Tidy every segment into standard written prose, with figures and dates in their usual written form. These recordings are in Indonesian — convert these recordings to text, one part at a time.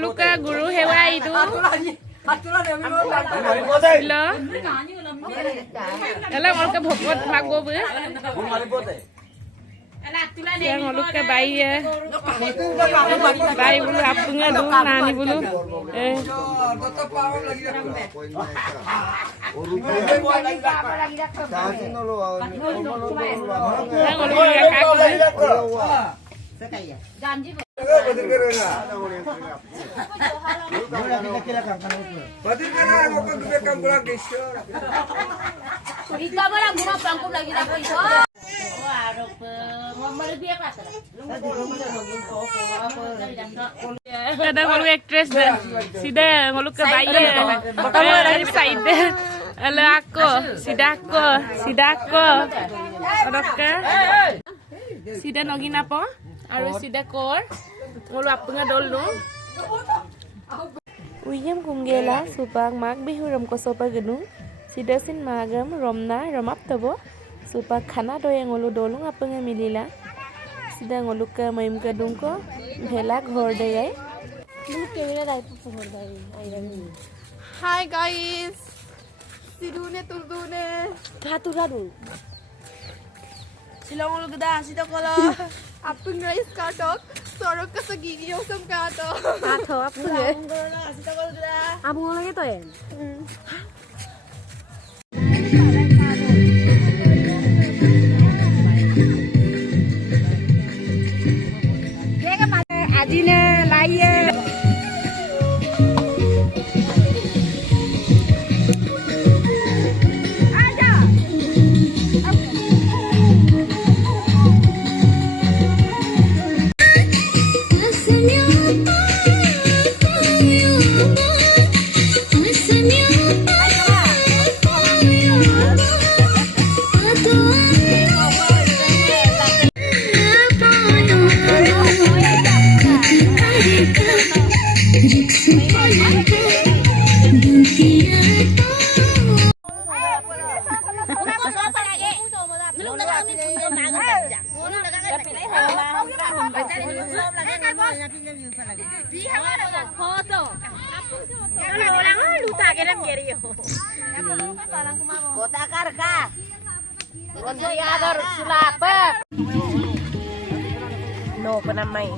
ngoluk ke guru hewa itu. Lo. Elah ngoluk ke bokot mago bu. Yang ngoluk ke bayi ya. Bayi bulu apungnya dulu nani bulu. Yang ngoluk ke kaki. Janji. Kadang ngoluk aktris deh, sida ngoluk ke bayi, side deh, sida aku, orang ke, sida nogin apa? Harus sida kor, ngoluk apa nggak dulu? Uyam kunggela supang mag bihu ram ko sopa gedung, sida sin magam romna ramap tabo, supa khana doya ngoluk dulu apa nggak milila? Sida ngoluk ke maim gedung ko, bhela ghor deh. Hi guys, sidune tuldune. Radu. Sila ngoluk dah, sida kola. Apung rice katok, sorok ka sa gini yung sam kato. Kato apung eh. Sida ngoluk dah. Abang ngoluk itu ya? Adina laye. Kota Karka. Konsiador Sulapet. No penamai.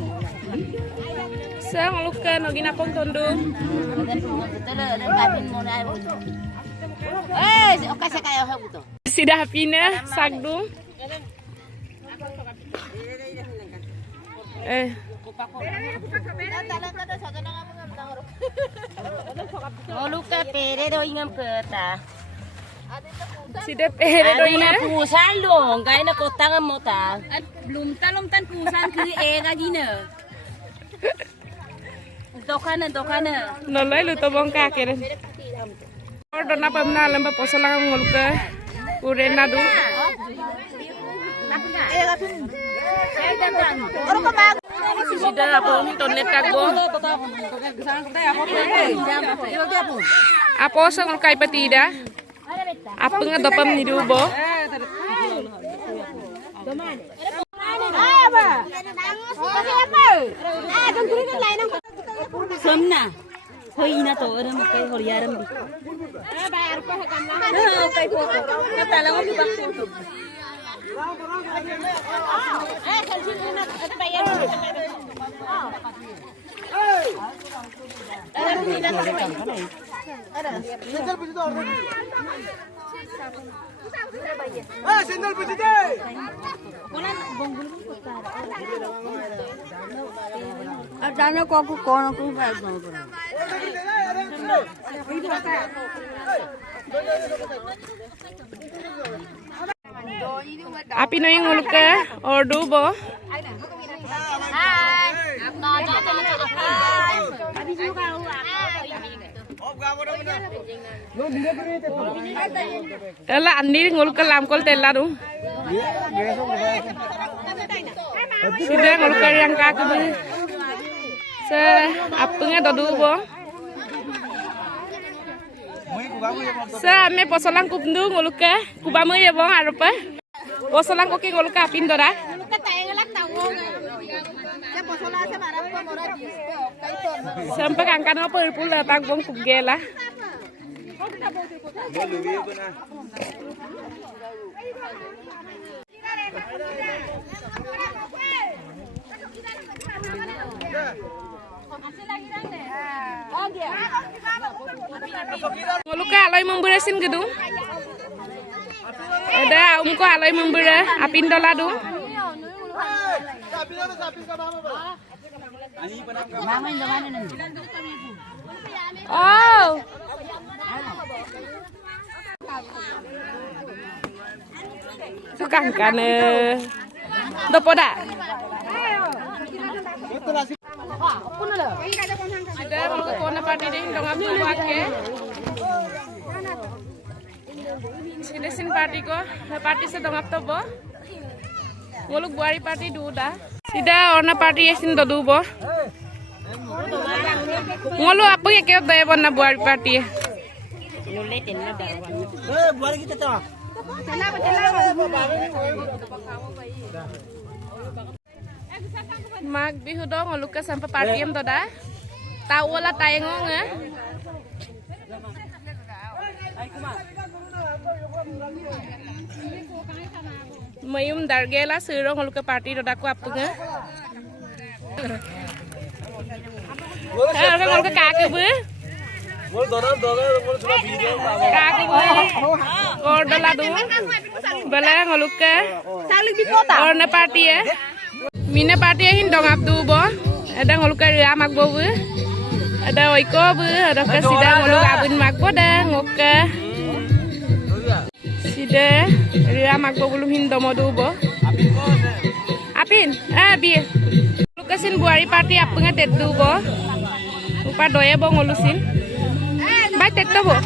Saya ngoluk ke nogin apa tondong? Oke saya kayak gitu. Sida hapina sagdung. Ngoluk ke pere do ingam keta. Sida pere do ina. Pusan dong, kaya na kota nga mo ta. Belum tan pusan ke gina. Dokana. Noloy lu tobong kakek. Order napa mna lamba posalang ngoluk ke urena du. Sida apa tonet kagbo. Apa sa ngoluk kay patida? Apa nga dopam ni dubo? Somna. Hoy ina to orang makai horiaram di. Kay foto. Kata lang ako ba foto. Sendal puji deh. Adanya kok aku kono aku enggak tahu. Api no yung ngoluk ke ordu bo. Ela anir ngoluk ke lamkol tela du. Sudah ngoluk ke yang kaki bu. Se apungnya dodu bo. Se ame posolang kupndu ngoluk ke kubamu ya bong arupa. Posolang koki ngoluk ke apin dora. Sampai angkat apa pula tanggung kubgela. Luka alai memberasin gedung. Ada umko alai membera apin doladu. Oh. Sukan kan dopoda. Ada kalau kona party deh dong aku pakai. Sini party ko, party se dong apa bo? Ngoluk buari party duda. Sida orna party esin do dubo. Ngoluk apa ya kau daya bona buari party? buari kita tuh. Mag bihu dong ngoluk ke sampai party em to dah. Tahu lah tayangong eh. Mayum dargela sirong ngoluk ke party do daku apa tuh? Kalau ngoluk ke kaki bu? Kaki bu? Order ladu? Bela ngoluk ke? Order party ya? Mina party ya hindong abdu bo? Ada ngoluk ke amak bo bu? Ada oiko bu? Ada ke sida ngoluk abun mak bo dah ngoke? Sida ria mak bo belum hindong modu bo? Apin? Bi. Lukasin buari party apa nggak tetu bo? Lupa doya bo ngolusin. Baik tetu bo.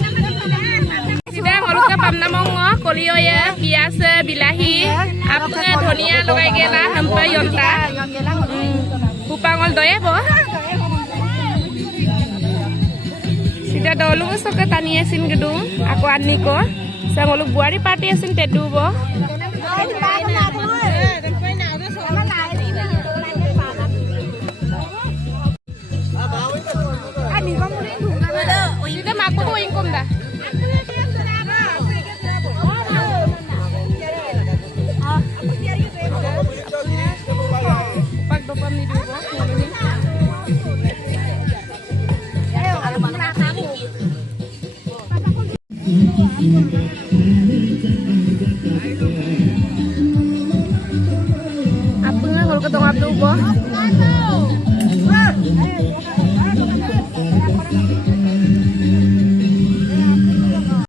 Sida ngoluk ke pam namongo kolio ya biasa bilahi. Apa nggak dunia lokai gela hampa yonta. Lupa ngol doya bo. Sida dulu ngesok ke tani esin gedung. Aku aniko. Saya ngoluk buari party esin tetu bo. Sida mak bo